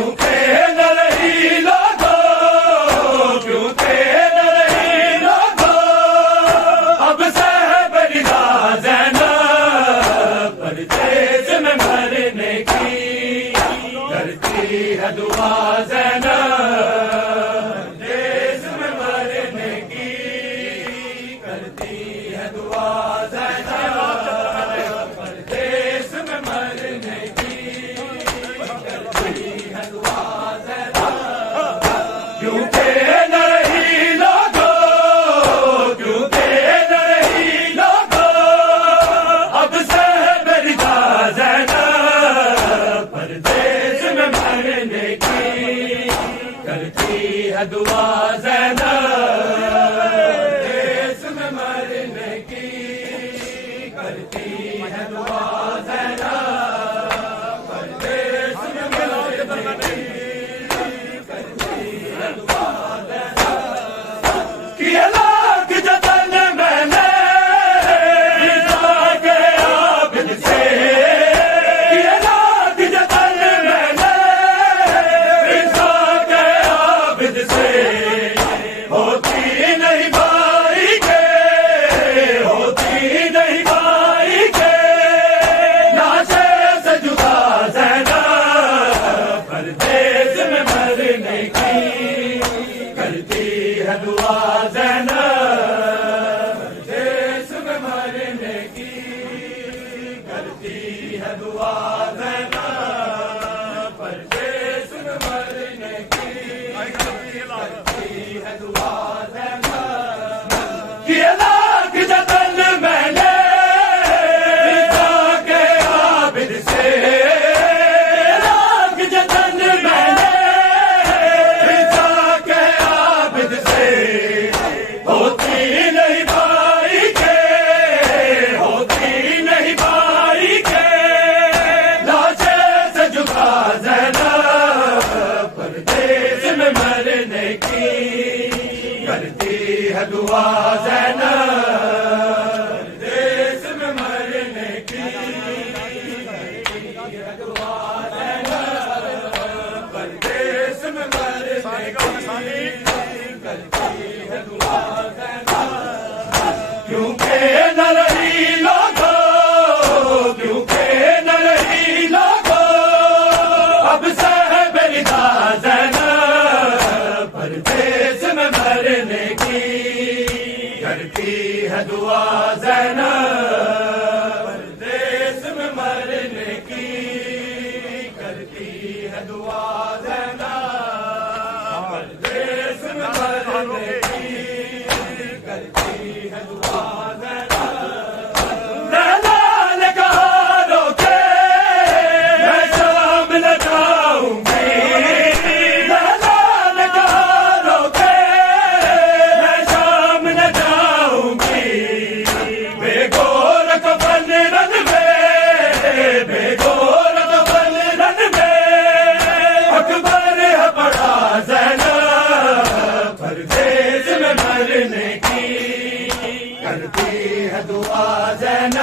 کیوں کہ نہ رہی لوگوں کیوں کہ نہ رہی لوگوں اب صاحب رضا زینب پردیس میں مرنے کی کرتی ہے دعا زینب پردیس میں مرنے کی کرتی ہے دعا زینب پردیس میں مرنے کی کرتی ہے دعا زینب کیوں کہ نہ رہی لوگوں کیوں کہ نہ رہی لوگوں اب صاحب رضا زینب پردیس میں مرنے کی کرتی ہے دعا زینب پردیس میں مرنے کی کرتی ہے دعا زینب پردیس میں مرنے کی کرتی ہے دعا زینب کیا لاکھ جتن میں نے رضا کے عابد سے کیا لاکھ جتن میں نے رضا کے عابد سے ہوتی نہیں بھائی کے ہوتی نہیں بھائی کے ناشے سے جدا زینب پردیس میں مرنے کی کرتی ہے دعا زینب پردیس میں مرنے کی کرتی ہے دعا زینب پردیس میں مرنے کی کرتی ہے دعا زینب کیا لاکھ جتن میں نے رضا کے عابد سے لاکھ جتن میں نے رضا کے عابد سے ہوتی نہیں بھائی کے ہوتی نہیں بھائی کے لاجے سے جھکا زینب پردیس میں مرنے کی کرتی ہے دعا زینب پردیس میں مرنے کی کرتی ہے دعا زینب پردیس میں مرنے کی کرتی ہے دعا زینب کیوں کہ نہ رہی لوگوں کیوں کہ نہ رہی لوگوں اب صاحب رضا زینب پردیس میں مرنے کی کرتی ہے دعا زینب پردیس میں مرنے کی کرتی ہے دعا زینب پردیس میں مرنے کی کرتی ہے دعا زینب لیلا نے کہا روکے میں شام نہ جاؤں گی لیلا نے کہا روکے میں شام نہ جاؤں گی بے گورکھ بن رن میں بے گورکھ بن رن میں اکبر ہے بڑا زینب پردیس میں مرنے کی کرتی ہے دعا زینب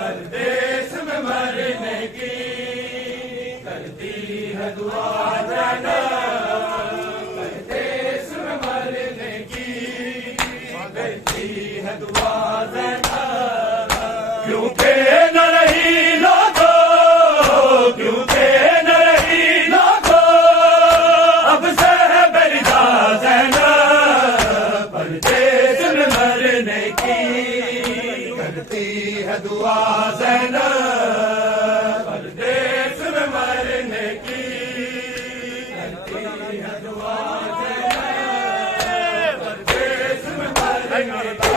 پردیس میں مرنے کی کرتی ہے دعا زینب پردیس میں مرنے کی کرتی ہے دعا زینب کیوں کہ نہ رہی لوگوں کیوں کہ نہ رہی لوگوں اب صاحب رضا زینب پردیس میں مرنے کی کرتی ہے دعا زینب پردیس میں مرنے کی کرتی ہے دعا زینب پردیس میں مرنے کی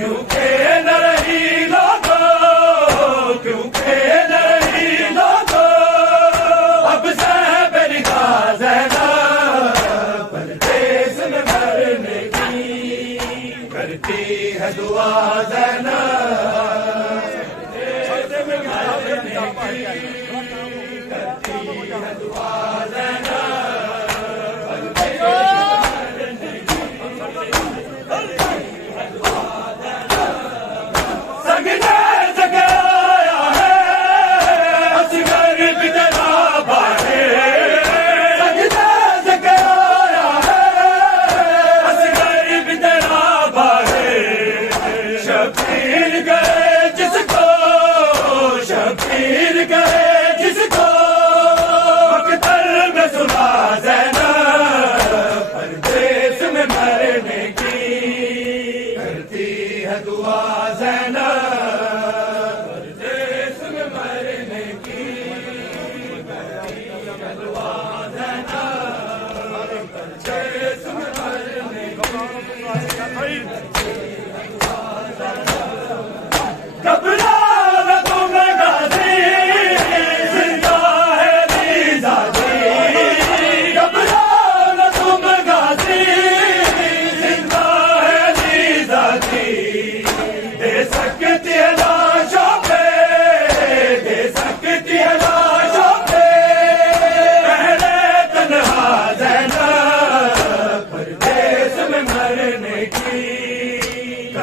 کیوں کھیل رہی لوگوں کیوں کھیل رہی لوگوں اب صاحب نگاہ زینب پردیس میں مرنے کی کرتی ہے دعا زینب پردیس میں مرنے کی کرتی ہے دعا زینب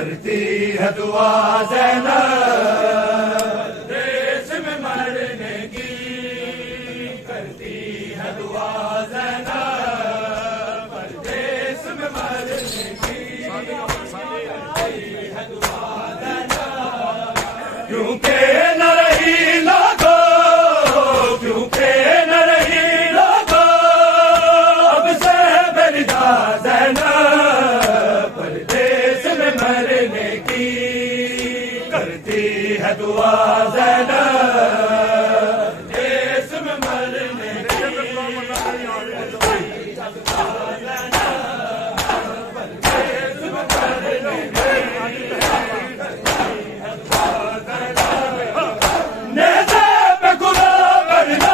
کرتی ہے دعا زینب دیس میں مرنے کی کرتی ہے دعا زینب پردیس میں مرنے کی کرتی ہے دعا زینب کیوں کہ نہ رہی لوگوں کیوں کہ نہ رہی لوگوں اب صاحب نگاہ زینب پردیس میں مرنے کی کرتی ہے دعا زینب دیس میں مرنے کی نیزے پہ گلاب بڑھنا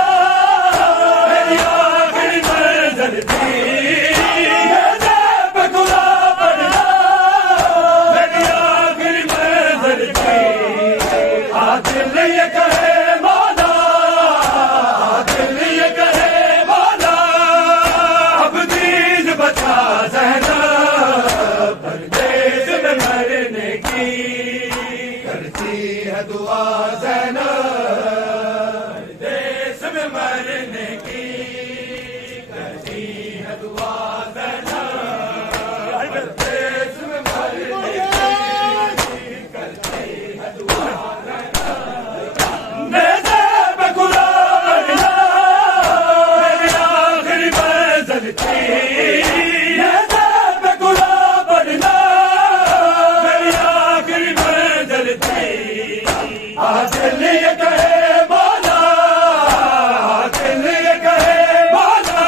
میری آخری منزل تھی نیزے پہ گلاب بڑھنا میری آخری منزل تھی دل یہ کہے مولا دل یہ کہے مولا اب دین بچا زینب پردیس میں مرنے کی کرتی ہے دعا زینب پردیس میں مرنے کی کرتی ہے دعا زینب پردیس میں مرنے کی کرتی ہے دعا نیزے پہ گلاب بڑھنا میری آخری منزل تھی نیزے پہ گلاب بڑھنا میری آخری منزل تھی دل یہ کہے مولا دل یہ کہے مولا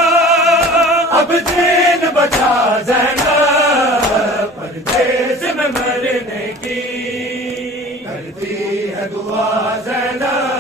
اب دین بچا زینب پردیس میں مرنے کی کرتی ہے دعا زینب